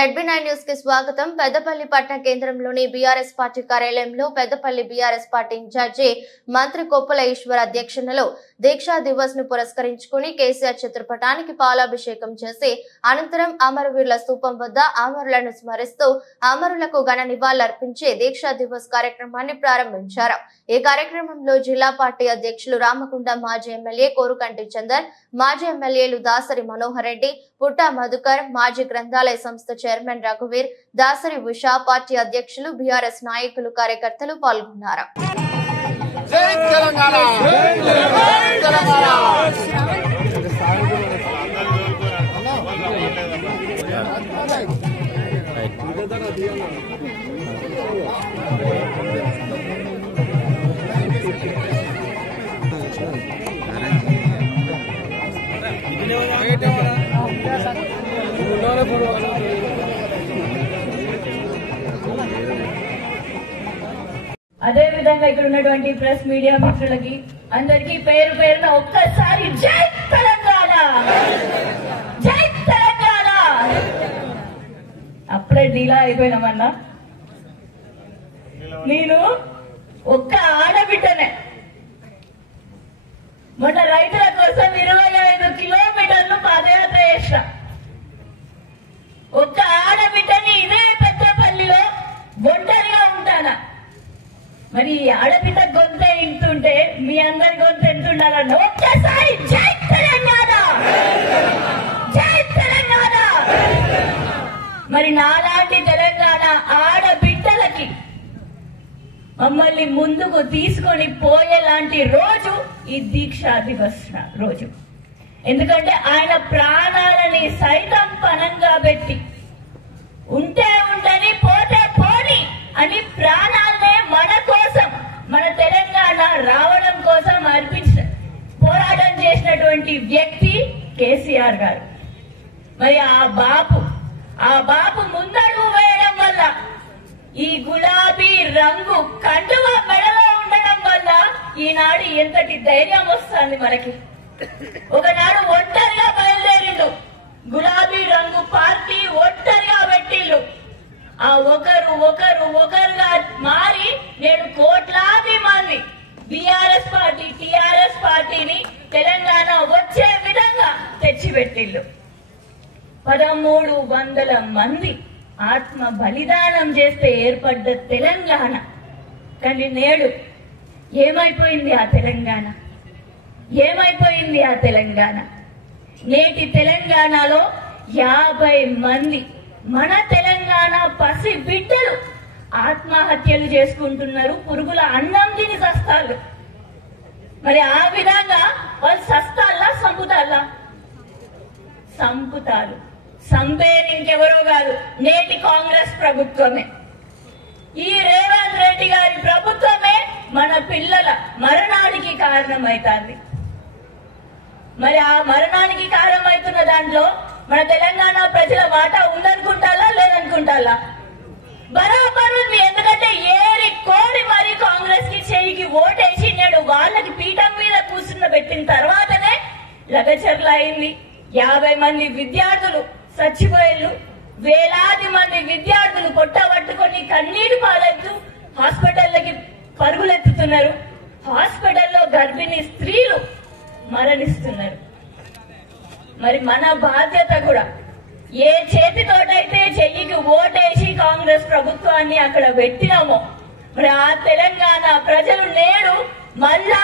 ZB9 news కి స్వాగతం. పెద్దపల్లి పట్టణ కేంద్రంలోని బీఆర్ఎస్ పార్టీ కార్యాలయంలో పెద్దపల్లి బీఆర్ఎస్ పార్టీ ఇన్ఛార్జి మంత్రి కొప్పుల ఈశ్వర్ అధ్యక్షతలో దీక్షా దివస్ ను పురస్కరించుకుని కేసీఆర్ చిత్రపటానికి పాలాభిషేకం చేసి అనంతరం అమరవీరుల స్తూపం వద్ద అమరులను స్మరిస్తూ అమరులకు ఘన నివాళులర్పించి దీక్షా దివస్ కార్యక్రమాన్ని ప్రారంభించారు. ఈ కార్యక్రమంలో జిల్లా పార్టీ అధ్యక్షులు రామగుండ, మాజీ ఎమ్మెల్యే కోరుకంటి చందర్, మాజీ ఎమ్మెల్యేలు దాసరి మనోహర్ రెడ్డి, పుట్ట మధుకర్, మాజీ గ్రంథాలయ సంస్థ చైర్మన్ రఘువీర్, దాసరి ఉషా, పార్టీ అధ్యక్షులు, బీఆర్ఎస్ నాయకులు, కార్యకర్తలు పాల్గొన్నారు. అదే విధంగా ఇక్కడ ఉన్నటువంటి ప్రెస్ మీడియా మిత్రులకి అందరికీ పేరు పేరున ఒక్కసారి జై తెలంగాణ, జై తెలంగాణ. అప్పుడే డీలా అయిపోయినామన్నా. నేను ఒక్క ఆడబిడ్డనే. మొన్న రైతుల కోసం 25 కిలోమీటర్లు పాదయాత్ర చేసిన. ఒక్క ఆడబిడ్డని ఇదే పెద్దపల్లిలో ఒంటరిగా ఉంటానా. మరి ఆడబిడ్డ గొంతు ఇంటుంటే మీ అందరి గొంతు ఎంతుండాలన్న ఒక్కసారి జై తెలంగాణ, జై తెలంగాణ. మరి నాలాంటి తెలంగాణ ఆడబిడ్డలకి మమ్మల్ని ముందుకు తీసుకొని పోయేలాంటి రోజు ఈ దీక్షా దివస్ రోజు. ఎందుకంటే ఆయన ప్రాణాలని సైతం పణంగా పెట్టి ఉంటే ఉంటని పోతే పోని అని ప్రాణాలనే మన కోసం, మన తెలంగాణ రావడం కోసం పోరాటం చేసినటువంటి వ్యక్తి కేసీఆర్ గారు. మరి ఆ బాపు ముందడుగు వేయడం వల్ల, ఈ గులాబీ రంగు కండువ మెడలో ఉండడం వల్ల ఈనాడు ఎంతటి ధైర్యం వస్తుంది మనకి. ఒకనాడు ఒంటరిగా బయలుదేరిండు, గులాబీ రంగు పార్టీ ఒంటరిగా పెట్టిండు. ఆ ఒకరుగా మారి నేడు కోట్లాది మంది బీఆర్ఎస్ పార్టీ, టీఆర్ఎస్ పార్టీని తెలంగాణ వచ్చే విధంగా తెచ్చిపెట్టిండు. 1300 మంది ఆత్మ బలిదానం చేస్తే ఏర్పడ్డ తెలంగాణ. కానీ నేడు ఏమైపోయింది ఆ తెలంగాణ? ఏమైపోయింది ఆ తెలంగాణ? నేటి తెలంగాణలో 50 మంది మన తెలంగాణ పసి బిడ్డలు ఆత్మహత్యలు చేసుకుంటున్నారు. పురుగుల అన్నం తిని సస్తాలు. మరి ఆ విధంగా వాళ్ళు సస్తాలా, సంపుతారు. సంపేది ఇంకెవరో కాదు, నేటి కాంగ్రెస్ ప్రభుత్వమే. ఈ రేవంత్ రెడ్డి గారి ప్రభుత్వమే మన పిల్లల మరణానికి కారణమైతుంది. మరి ఆ మరణానికి కారణమవుతున్న దాంట్లో మన తెలంగాణ ప్రజల వాటా ఉందనుకుంటారా, లేదనుకుంటారా? బరాబర్ ఉంది. ఎందుకంటే ఏరి కోరి మరి కాంగ్రెస్ కి చేయికి ఓటేసి నేడు వాళ్ళకి పీఠం మీద కూర్చున్నబెట్టిన తర్వాతనే లగచర్ల అయింది. 50 మంది విద్యార్థులు చచ్చిపోయేళ్ళు, వేలాది మంది విద్యార్థులు పొట్టబట్టుకొని కన్నీరు పాలెత్తు హాస్పిటల్లకి పరుగులెత్తుతున్నారు. హాస్పిటల్లో గర్భిణీ స్త్రీలు మరణిస్తున్నారు. మరి మన బాధ్యత కూడా, ఏ చేతితోటైతే చెయ్యికి ఓటేసి కాంగ్రెస్ ప్రభుత్వాన్ని అక్కడ పెట్టినామో, మరి ఆ తెలంగాణ ప్రజలు నేడు మళ్ళా